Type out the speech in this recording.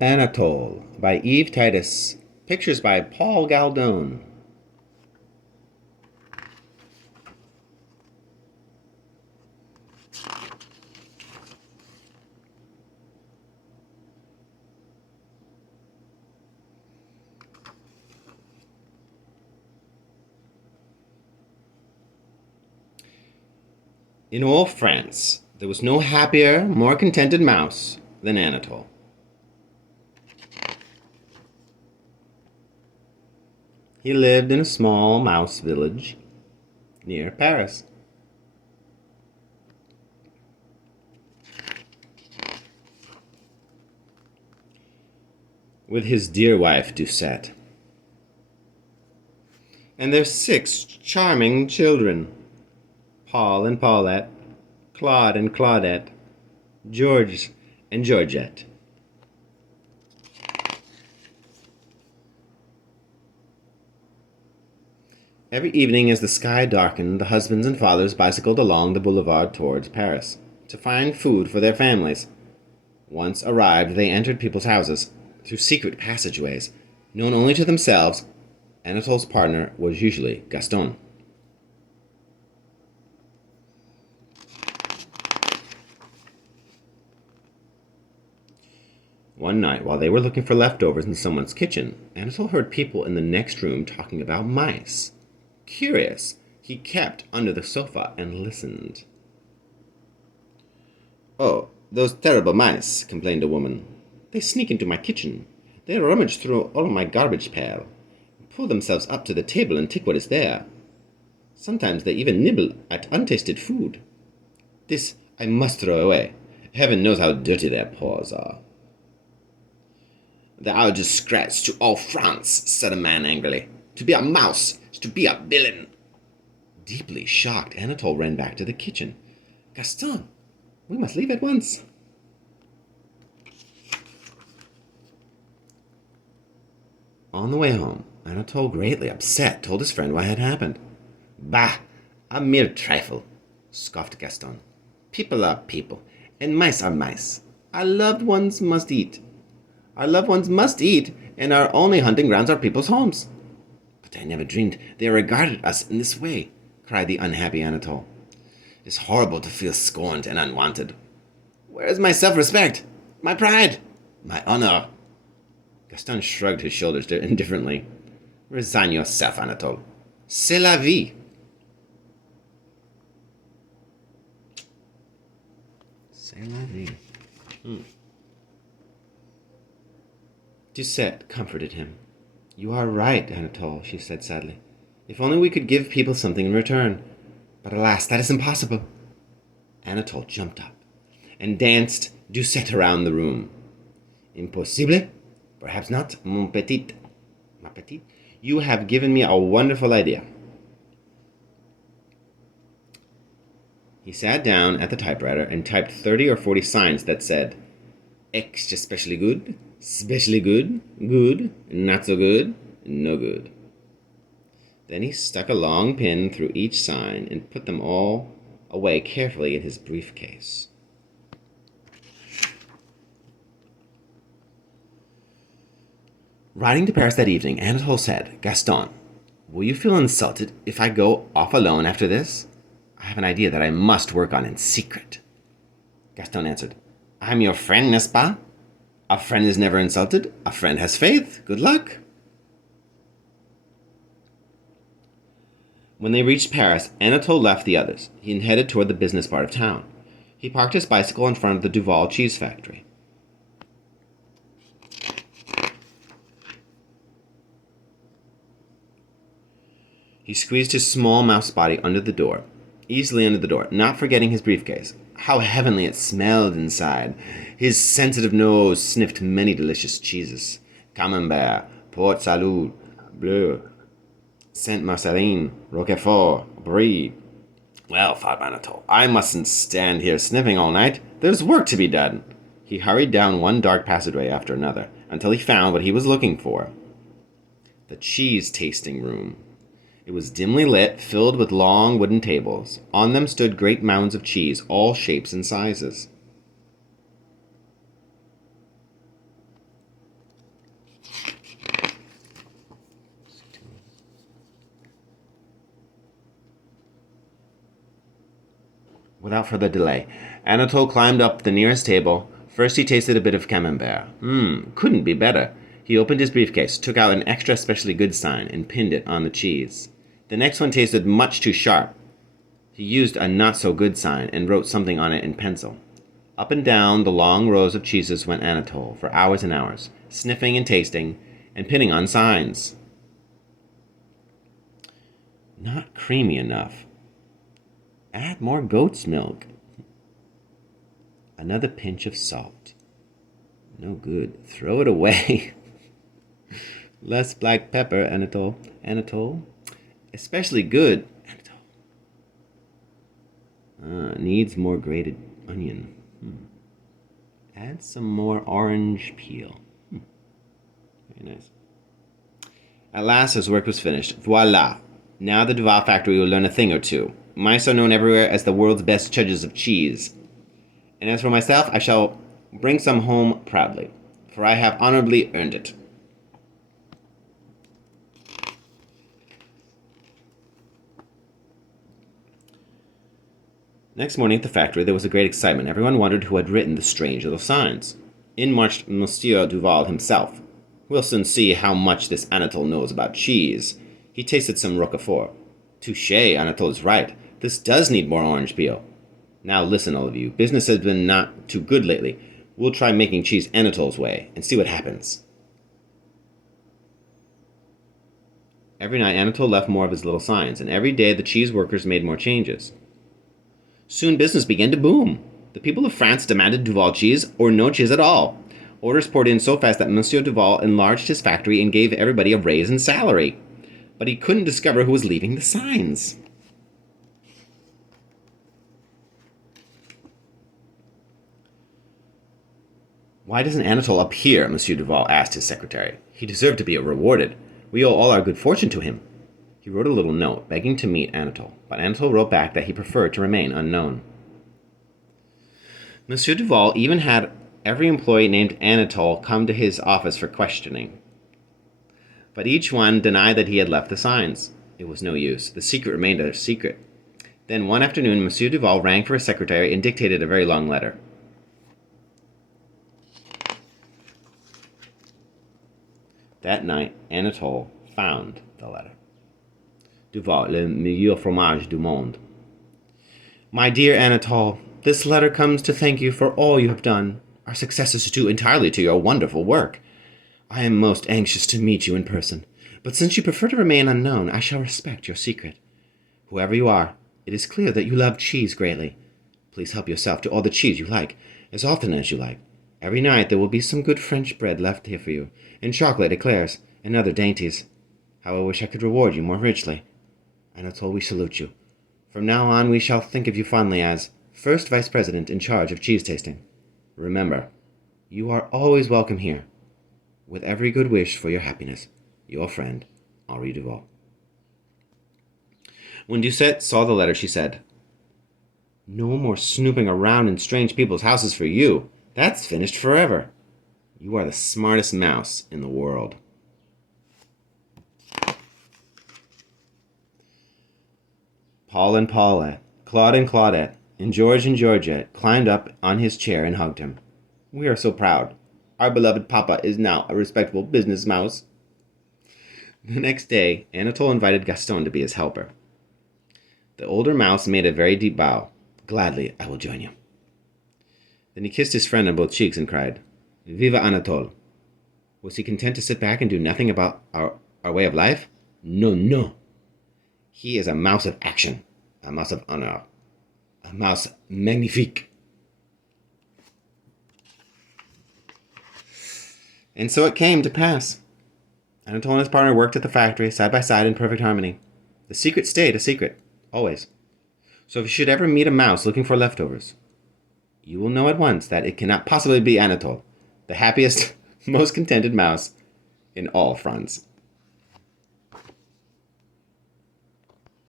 Anatole by Eve Titus. Pictures by Paul Galdone. In all France, there was no happier, more contented mouse than Anatole. He lived in a small mouse village near Paris. With his dear wife, Doucette, and their 6 charming children, Paul and Paulette, Claude and Claudette, George and Georgette. Every evening as the sky darkened, the husbands and fathers bicycled along the boulevard towards Paris to find food for their families. Once arrived, they entered people's houses through secret passageways, known only to themselves. Anatole's partner was usually Gaston. One night, while they were looking for leftovers in someone's kitchen, Anatole heard people in the next room talking about mice. Curious, he kept under the sofa and listened. "Oh, those terrible mice," complained a woman. "They sneak into my kitchen. They rummage through all my garbage pail, pull themselves up to the table and take what is there. Sometimes they even nibble at untasted food. This I must throw away. Heaven knows how dirty their paws are." "They are a disgrace to all France," said a man angrily. "To be a mouse is to be a villain." Deeply shocked, Anatole ran back to the kitchen. "Gaston, we must leave at once." On the way home, Anatole, greatly upset, told his friend what had happened. "Bah, a mere trifle," scoffed Gaston. "People are people, and mice are mice. Our loved ones must eat. Our loved ones must eat, and our only hunting grounds are people's homes." "But I never dreamed they regarded us in this way," cried the unhappy Anatole. "It is horrible to feel scorned and unwanted. Where is my self-respect, my pride, my honor?" Gaston shrugged his shoulders indifferently. "Resign yourself, Anatole. C'est la vie." C'est la vie. Doucette comforted him. "You are right, Anatole," she said sadly. "If only we could give people something in return. But alas, that is impossible." Anatole jumped up and danced Doucette around the room. "Impossible? Perhaps not, mon petit. Ma petite, you have given me a wonderful idea." He sat down at the typewriter and typed 30 or 40 signs that said, "Extra specially good, specially good, good, not so good, no good." Then he stuck a long pin through each sign and put them all away carefully in his briefcase. Riding to Paris that evening, Anatole said, "Gaston, will you feel insulted if I go off alone after this? I have an idea that I must work on in secret." Gaston answered, "I'm your friend, n'est-ce pas? A friend is never insulted. A friend has faith. Good luck." When they reached Paris, Anatole left the others. He headed toward the business part of town. He parked his bicycle in front of the Duval cheese factory. He squeezed his small mouse body easily under the door, not forgetting his briefcase. How heavenly it smelled inside! His sensitive nose sniffed many delicious cheeses. Camembert, Port Salut, Bleu, Saint Marcelin, Roquefort, Brie. "Well," thought Anatole, "I mustn't stand here sniffing all night. There's work to be done." He hurried down one dark passageway after another until he found what he was looking for: the cheese tasting room. It was dimly lit, filled with long wooden tables. On them stood great mounds of cheese, all shapes and sizes. Without further delay, Anatole climbed up the nearest table. First he tasted a bit of camembert. Couldn't be better. He opened his briefcase, took out an extra specially good sign, and pinned it on the cheese. The next one tasted much too sharp. He used a not-so-good sign and wrote something on it in pencil. Up and down the long rows of cheeses went Anatole for hours and hours, sniffing and tasting, and pinning on signs. Not creamy enough. Add more goat's milk. Another pinch of salt. No good. Throw it away. Less black pepper, Anatole. Anatole. Especially good, Anatole. Needs more grated onion. Add some more orange peel. Very nice. At last his work was finished. Voila! Now the Duval factory will learn a thing or two. Mice are known everywhere as the world's best judges of cheese. And as for myself, I shall bring some home proudly, for I have honorably earned it. Next morning at the factory there was a great excitement. Everyone wondered who had written the strange little signs. In marched Monsieur Duval himself. We'll soon see how much this Anatole knows about cheese. He tasted some Roquefort. Touché, Anatole is right. This does need more orange peel. Now listen, all of you. Business has been not too good lately. We'll try making cheese Anatole's way and see what happens. Every night Anatole left more of his little signs, and every day the cheese workers made more changes. Soon business began to boom. The people of France demanded Duval cheese or no cheese at all. Orders poured in so fast that Monsieur Duval enlarged his factory and gave everybody a raise in salary. But he couldn't discover who was leaving the signs. Why doesn't Anatole appear? Monsieur Duval asked his secretary. He deserved to be rewarded. We owe all our good fortune to him. He wrote a little note, begging to meet Anatole, but Anatole wrote back that he preferred to remain unknown. Monsieur Duval even had every employee named Anatole come to his office for questioning. But each one denied that he had left the signs. It was no use. The secret remained a secret. Then one afternoon, Monsieur Duval rang for his secretary and dictated a very long letter. That night, Anatole found the letter. Duval, le meilleur fromage du monde. My dear Anatole, this letter comes to thank you for all you have done. Our success is due entirely to your wonderful work. I am most anxious to meet you in person, but since you prefer to remain unknown, I shall respect your secret. Whoever you are, it is clear that you love cheese greatly. Please help yourself to all the cheese you like, as often as you like. Every night there will be some good French bread left here for you, and chocolate eclairs, and other dainties. How I wish I could reward you more richly. Anatole, we salute you. From now on we shall think of you fondly as first vice president in charge of cheese tasting. Remember, you are always welcome here. With every good wish for your happiness, your friend, Henri Duval. When Doucette saw the letter, she said, No more snooping around in strange people's houses for you. That's finished forever. You are the smartest mouse in the world. Paul and Paulette, Claude and Claudette, and Georgette climbed up on his chair and hugged him. We are so proud. Our beloved papa is now a respectable business mouse. The next day, Anatole invited Gaston to be his helper. The older mouse made a very deep bow. Gladly, I will join you. Then he kissed his friend on both cheeks and cried, Viva Anatole. Was he content to sit back and do nothing about our way of life? No, no. He is a mouse of action, a mouse of honor, a mouse magnifique. And so it came to pass. Anatole and his partner worked at the factory, side by side in perfect harmony. The secret stayed a secret, always. So if you should ever meet a mouse looking for leftovers, you will know at once that it cannot possibly be Anatole, the happiest, most contented mouse in all France.